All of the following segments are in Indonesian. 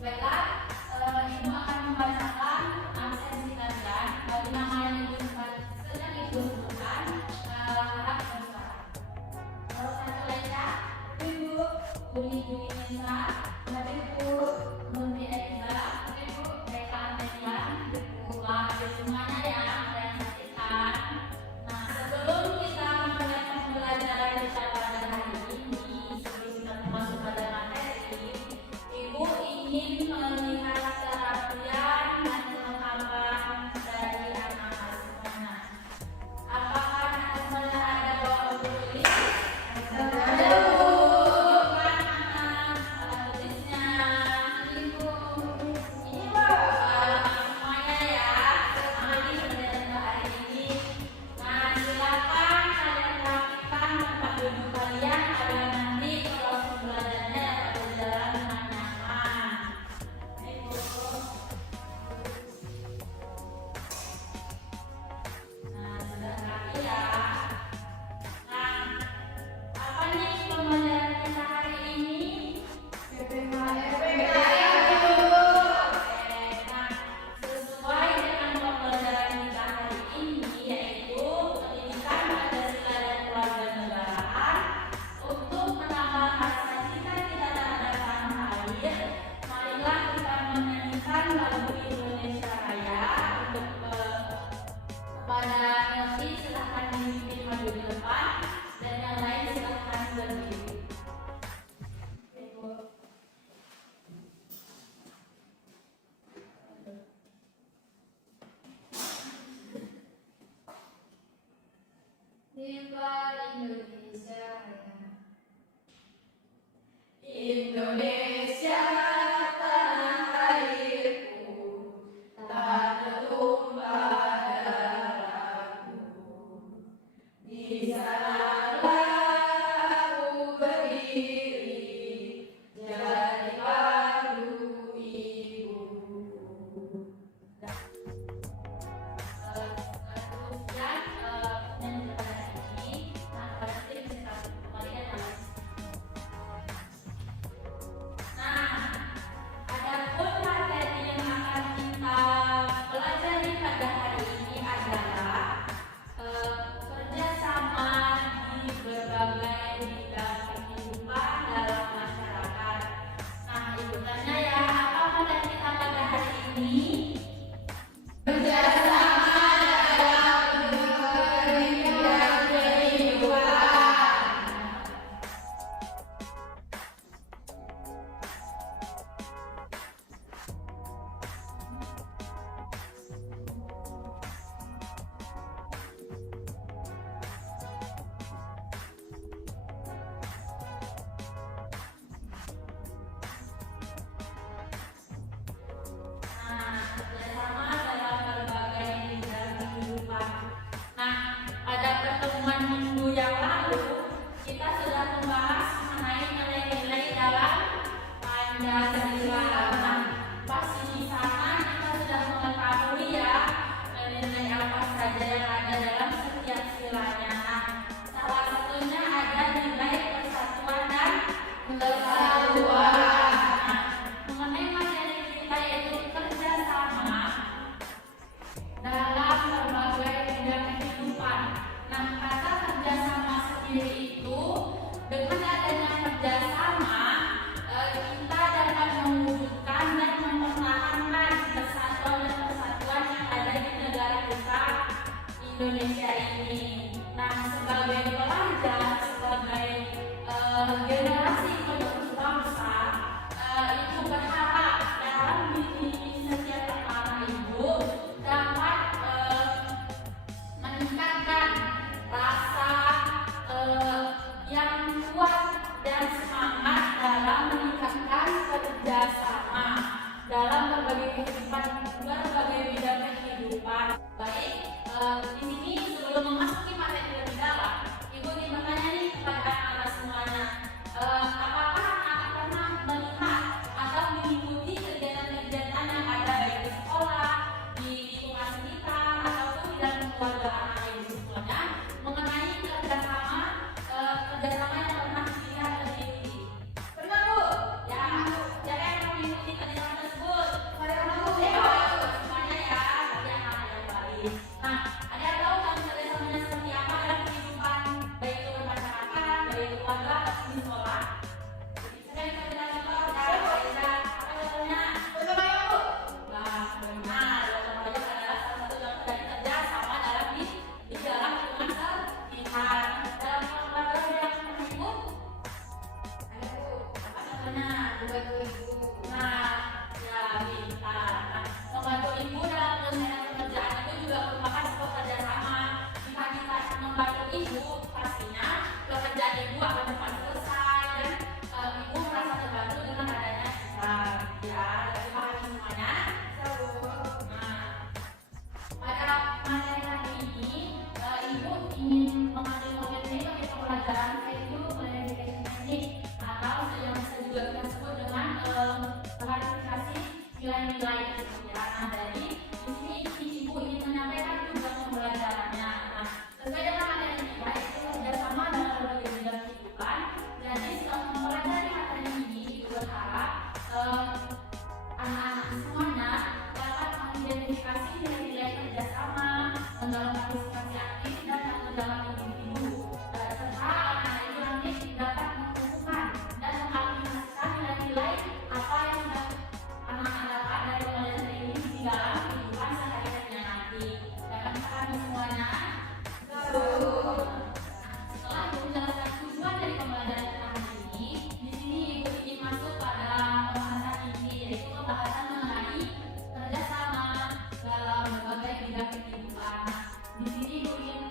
Baiklah, Ibu akan membacakan absensi kalian. Bagi nama yang sedang Ibu sebutkan, harap bersuara. Kalau satu Leca, Ibu, Bumi Nisa, Ibu, Menteri Eliza, Ibu, Reka Antelia, Ibu, ada semuanya ya, ada yang saksikan. Nah, sebelum kita memulai pembelajaran kita pada hari ini, sebelum kita masuk pada materi, Ibu ingin melihat cara kuliah dan kelengkapan dari anak-anak semuanya. Apakah anak semuanya ada bawa buku tulis? Ada Bu. Kan anak alat tulisnya. Ibu. Ini Bu. Semuanya ya. Semangat pembelajaran hari ini. Nah, silakan kalian rapikan tempat duduk kalian agar nanti proses belajarnya dapat berjalan dengan nyaman. bersama dalam berbagai bidang kehidupan. Baik, di sini sebelum memasuki materi lebih dalam, Ibu ingin bertanya nih kepada anak-anak semuanya, apakah anak pernah melihat atau mengikuti kegiatan-kegiatan yang ada baik di sekolah, di lingkungan sekitar, ataupun di dalam keluarga anak Ibu semuanya mengenai kerjasama yang pernah dilihat dan diikuti? Pernah, Bu? Ya, siapa yang pernah mengikuti kerjasama tersebut? Saya, Bu. Semuanya ya, berarti anak-anak yang baik. Nah, ada yang tahu kan kerjasamanya seperti apa dalam kehidupan baik itu bermasyarakat, baik keluarga, atau di sekolah? Siapa yang bisa contoh? Ya, apa contohnya? Contohnya, Bu? Nah, benar. Contohnya adalah salah satu contoh dari kerjasama dalam di dalam lingkungan sekitar. Dalam keluarga yang Ibu? Ada, Bu. Apa contohnya? Membantu Ibu. Nah, ya pintar. Nah, membantu Ibu dalam penyelesaian pekerjaan itu juga merupakan sebuah kerjasama. Jika kita membantu Ibu, pastinya pekerjaan Ibu akan cepat selesai dan Ibu merasa terbantu dengan adanya kita. Ya, terima kasih semuanya. Nah, pada materi hari ini, Ibu ingin mengambil materi bagi pembelajaran value clarification technique atau yang bisa juga kita sebut dengan klarifikasi nilai-nilai tersebut. Nah, dari di sini Ibu ingin menyampaikan tugas pembelajarannya. Nah, sesuai dengan materi ini, yaitu kerjasama dalam berbagai bidang kehidupan. Jadi setelah mempelajari materi ini, Ibu berharap anak-anak semuanya dapat mengidentifikasi nilai-nilai kerjasama, menggalang partisipasi aktif dan tanggung jawab individu, serta anak-anak itu nanti dapat mengumpulkan dan mengaplikasikan nilai-nilai apa yang sudah anak-anak dapat dari pembelajaran ini di dalam kehidupan sehari-harinya nanti. Dapat kami semuanya. Setelah Ibu menjelaskan tujuan dari pembelajaran hari ini, di sini Ibu ingin masuk pada pembahasan inti, yaitu pembahasan mengenai kerjasama dalam berbagai bidang kehidupan. Di sini Ibu ingin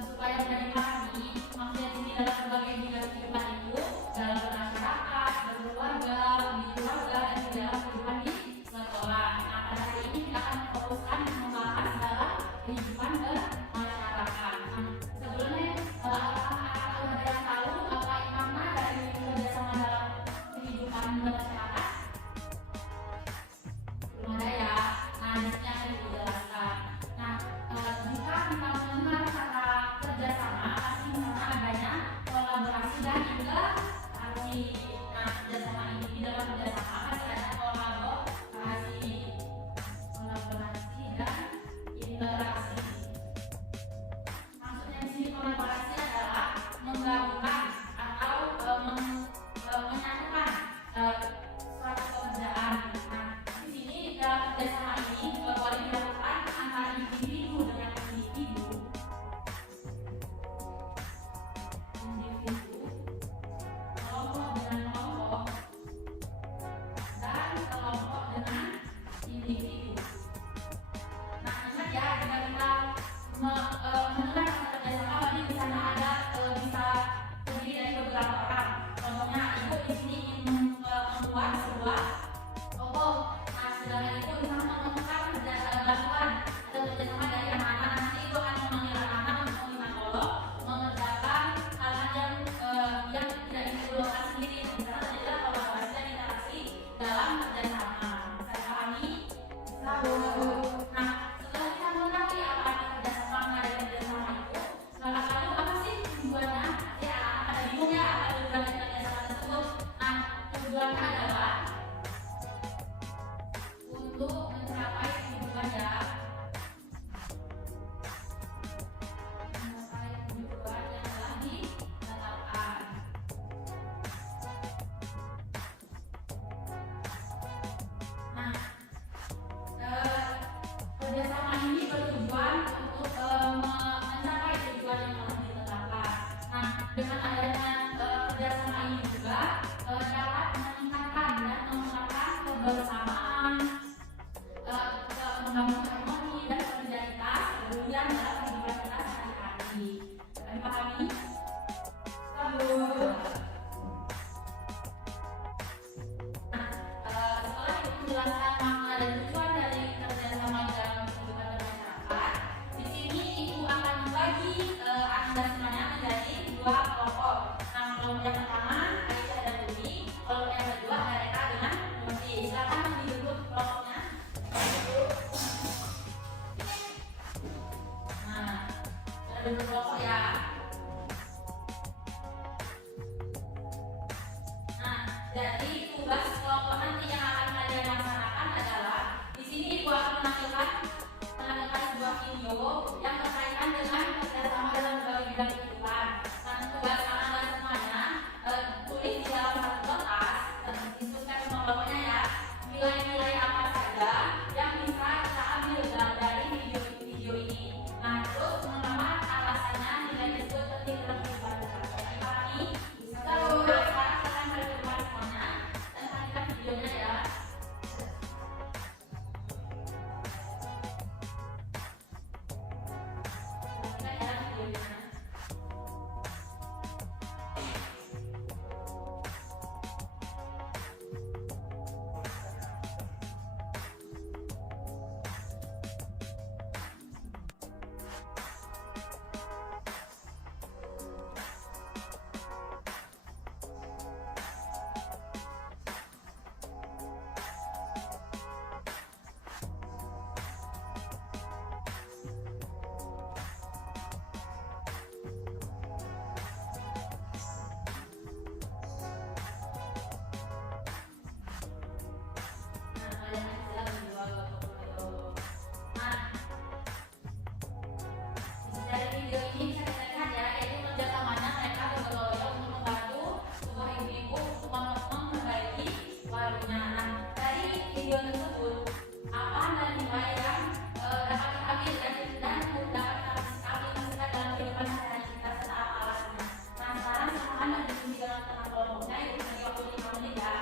supaya menjadi pahami maksudnya di sini dalam berbagai bidang kehidupan Ibu, dalam bermasyarakat, berkeluarga, di keluarga, dan di dalam kehidupan di sekolah. Nah, pada hari ini kita akan fokuskan membahas dalam kehidupan bermasyarakat. Nah, sebelumnya apakah ada yang tahu apa makna dari kerjasama dalam kehidupan bermasyarakat? Belum ada ya. Nah, di sini akan Ibu jelaskan. Nah, jika kita mendengar kata kerjasama, pasti mengenal adanya kolaborasi dan interaksi. Nah, kerjasama ini di dalam kerjasama pasti ada kolaborasi dan interaksi. Maksudnya di sini kolaborasi adalah menggabungkan atau menyatukan suatu pekerjaan. Nah, di sini dalam kerjasama ini boleh dilakukan antara individu dengan individu, kelompok dengan kelompok, dan kelompok dengan individu. Nah, ingat ya, jika kita mendengar kata kerjasama, berarti di sana ada bisa terdiri dari beberapa orang. Contohnya, Ibu di sini ingin membuat sebuah kelompok. Nah, sedangkan Ibu bisa menemukan bantuan atau kerjasama dari anak-anak. Nanti Ibu akan memanggil anak-anak untuk meminta tolong mengerjakan hal-hal yang tidak Ibu lakukan sendiri. Misalnya adalah kolaborasi dan interaksi dalam kerjasama. Bisa dipahami? Nah, setelah kita mengetahui apa arti kerjasama dan kerjasama itu, lalu apa sih tujuannya? Ya, ada bingung ya apa tujuan dari kerjasama tersebut? Nah, tujuannya adalah untuk mencapai tujuan ya. Mencapai tujuan yang telah ditetapkan. Nah, kerjasama ini bertujuan untuk mencapai tujuan yang telah ditetapkan. Nah, dengan adanya kerjasama ini juga dapat meningkatkan dan mengembangkan kebersamaan, menjelaskan makna dan tujuan dari kerjasama dalam kehidupan bermasyarakat. Di sini Ibu akan membagi Anda semuanya menjadi dua kelompok. Nah, kelompok yang pertama Aisyah dan Budi, kelompok yang kedua ada Eka dengan Muti. Silakan duduk kelompoknya. Nah, sudah duduk kelompok ya. Jadi tugas kelompok nanti yang akan kalian laksanakan adalah di sini Ibu akan menampilkan sebuah video yang berkaitan dengan kerjasama dalam berbagai bidang kehidupan. Nah, tugas kalian semuanya tulis di dalam satu kertas dan disebutkan semua kelompoknya ya. Nilai-nilai apa saja yang bisa kita ambil dari video ini. Nah, terus mengapa alasannya nilai tersebut penting dalam kehidupan kita. Jadi pahami? Terus videonya ya. Dari video ini bisa kita lihat ya, yaitu kerjasamanya mereka bergotong royong untuk membantu sebuah ibu-ibu untuk memperbaiki warungnya. Nah, dari video tersebut apa nilai yang dapat diambil dan dapat diaplikasikan dalam kehidupan sehari-hari kita serta apa alasannya. Nah, sekarang silakan berdiskusi dalam tengah kelompoknya, itu bagi waktu 5 menit ya.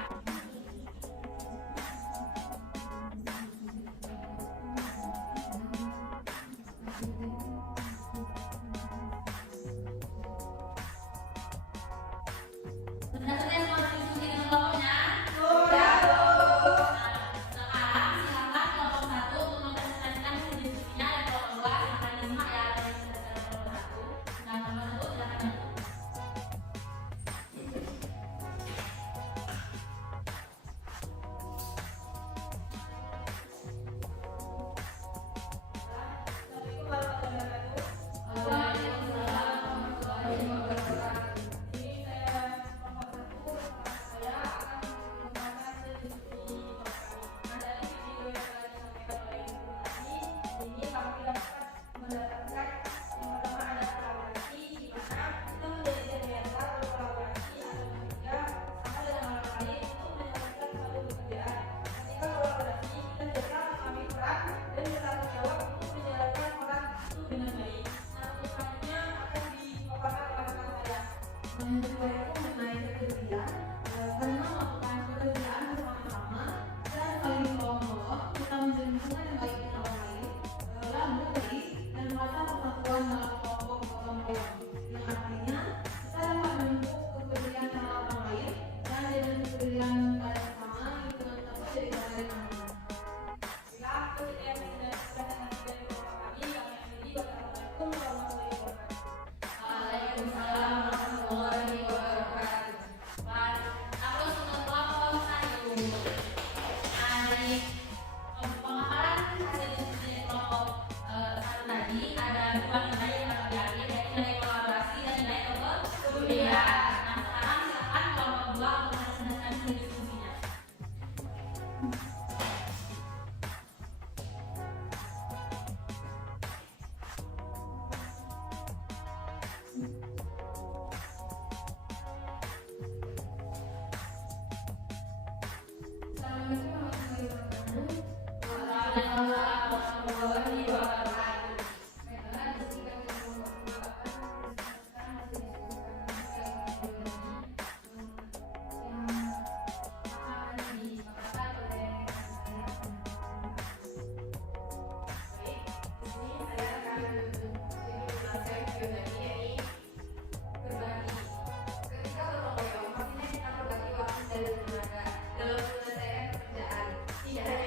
Ketika bertemu dengan kita berbagi waktu dan tenaga dalam menyelesaikan pekerjaan, tidak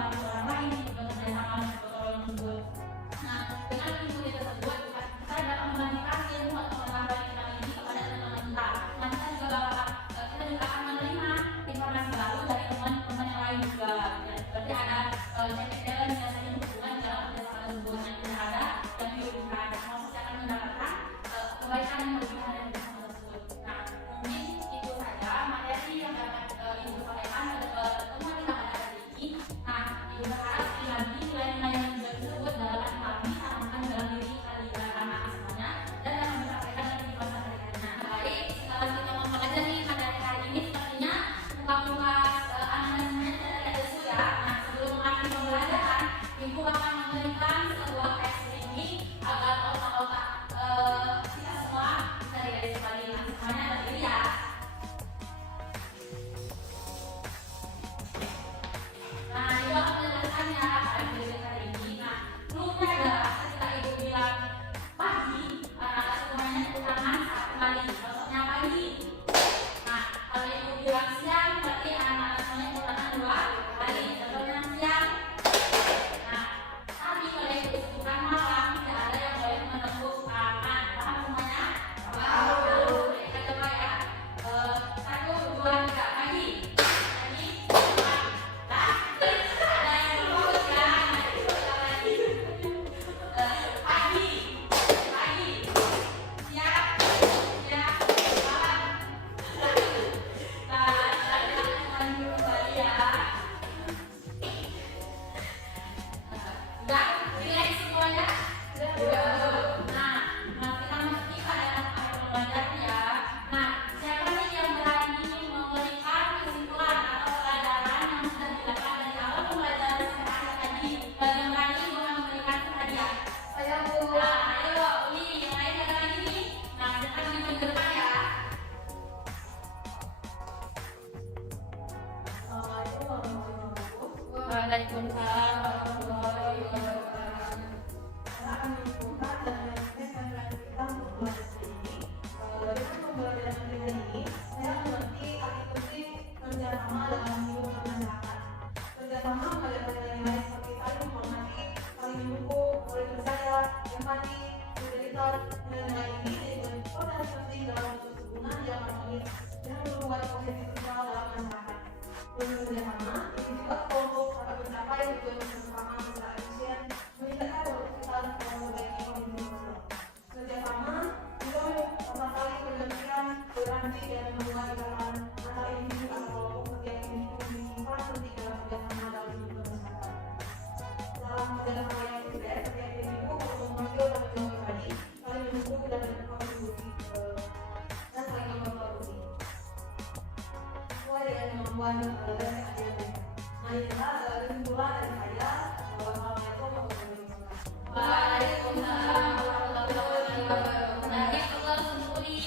membantu orang lain, bekerja sama untuk orang tersebut. Nah, dengan mengikuti tersebut, kita dapat membagikan ilmu atau pengetahuan kita ini kepada teman-teman kita. Nanti kita juga akan menerima informasi baru dari teman-teman yang lain juga. Berarti ada check and balance yang saling berhubungan dalam kerjasama tersebut. Yang tidak ada yang dirugikan, maksudnya akan mendapatkan kebaikan yang berlebihan dari kerjasama tersebut. Nah, mungkin itu saja materi yang dapat ibu sampaikan pada pertemuan kita pada hari ini. Nah, ibu berharap lagi nilai-nilai yang sudah disebut dapat kami tanamkan dalam diri kalian anak semuanya dan dapat disampaikan dalam kehidupan sehari-harinya. Baik, setelah kita mempelajari materi hari ini, sepertinya muka-muka anak semuanya sudah tidak jelas ya. Nah, sebelum mengakhiri pembelajaran, ibu akan memberikan sebuah tes ini agar otak-otak kita semua bisa dilihat kembali. Nah, semuanya berdiri ya. Nah, ibu akan menjelaskan ya pada video kali ini. Nah, dulunya adalah ketika ibu bilang pagi, anak semuanya tepuk tangan satu kali. Contohnya pagi. Nah, kalau ibu bilang siang, berarti anak semuanya tepuk tangan dua kali. Contohnya siang. Nah, tapi kalau ibu sebutkan malam, tidak ada yang boleh menepuk tangan. Paham semuanya? Paham. Kita coba ya. 1, 2, 3 pagi. Pagi. Ada yang lurus ya. Nanti kita lagi. Pagi. Pagi. Siang. Siang. Malam. Nah, kita akan kembali ya. Sudah? Relax semuanya? Sudah. Nah, kita mesti pada akhir pembelajaran ya. Nah, siapa nih yang berani memberikan kesimpulan atau pelajaran yang sudah dilakukan dari awal pembelajaran sampai akhir tadi? Yang berani bukan memberikan hadiah. Saya Bu. Nah, ayo, ini yang lain ada lagi nih. Nah, kita menuju ke depan ya. Assalamualaikum warahmatullahi wabarakatuh. Waalaikumsalam warahmatullahi wabarakatuh. Saya akan menunjukkan dan menyampaikan kepada kita untuk belajar ini. Dengan pembelajaran hari ini, saya mengerti arti penting kerjasama dalam hidup bermasyarakat. Kerjasama mengadakan nilai-nilai seperti saling menghormati, saling mendukung, saling percaya, empati, solidaritas. Nilai-nilai ini jadi fondasi penting dalam hubungan yang harmonis dan membuat kohesi sosial dalam masyarakat. Bekerjasama ini juga kelompok dapat mencapai tujuan bersama secara efisien, meningkatkan produktivitas dan memperbaiki kondisi sosial. Kerjasama juga sama sekali bergantian, toleransi dan membuat ikatan antara individu atau kelompok setiap individu memiliki peran penting dalam kerjasama dalam hidup bermasyarakat. Dalam kerjasama yang berbeda, setiap individu perlu mengambil tanggung jawab pribadi, saling mendukung dan berkontribusi dan saling berkontribusi sesuai dengan kemampuan dan keadaan mereka. Nah, inilah kesimpulan dari saya. Wassalamualaikum warahmatullahi wabarakatuh. Waalaikumsalam warahmatullahi wabarakatuh. Nah, Allah sempurni.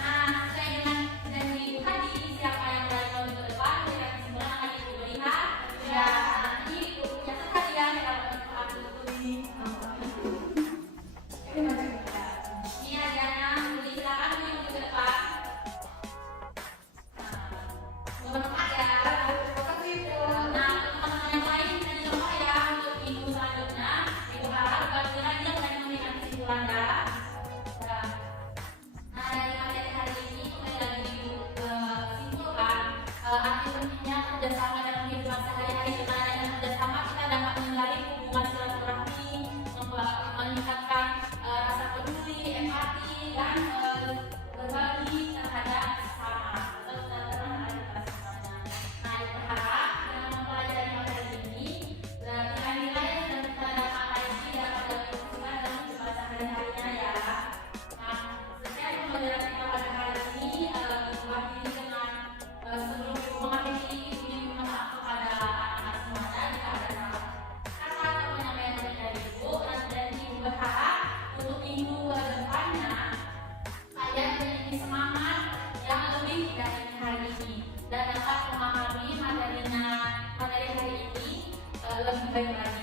Nah, sesuai dengan janji ibu tadi, siapa yang berani maju ke depan, memberikan kesimpulan akan ibu berikan. Ya, nanti ibu punya sekalian yang dapat manfaat untuk ini. Ini Adiana, Budi, silakan ibu maju ke depan. Bermanfaat ya. Nah, teman-teman yang lain bisa dicontoh ya untuk minggu selanjutnya. Ibu harap kalian dia berani memberikan kesimpulan ya. Nah, dari materi hari ini kembali lagi ibu simpulkan arti pentingnya kerjasama dalam kehidupan sehari-hari. Karena dengan kerjasama kita dapat menjalin hubungan silaturahmi, meningkatkan rasa peduli, empati, dan berbagi terhadap sesama. Nah, ibu berharap dengan mempelajari materi ini, nilai-nilai yang sudah kita dapat tadi dapat diaplikasikan dalam kehidupan sehari-harinya ya. Nah, sekian pembelajaran kita pada hari ini. Ibu akhiri dengan sebelum ibu mengakhiri, ibu ingin minta maaf kepada anak-anak semuanya jika ada salah kata atau penyampaian dari ibu. Dan ibu berharap untuk minggu depannya kalian memiliki semangat yang lebih dari hari ini dan dapat memahami materi hari ini lebih baik lagi.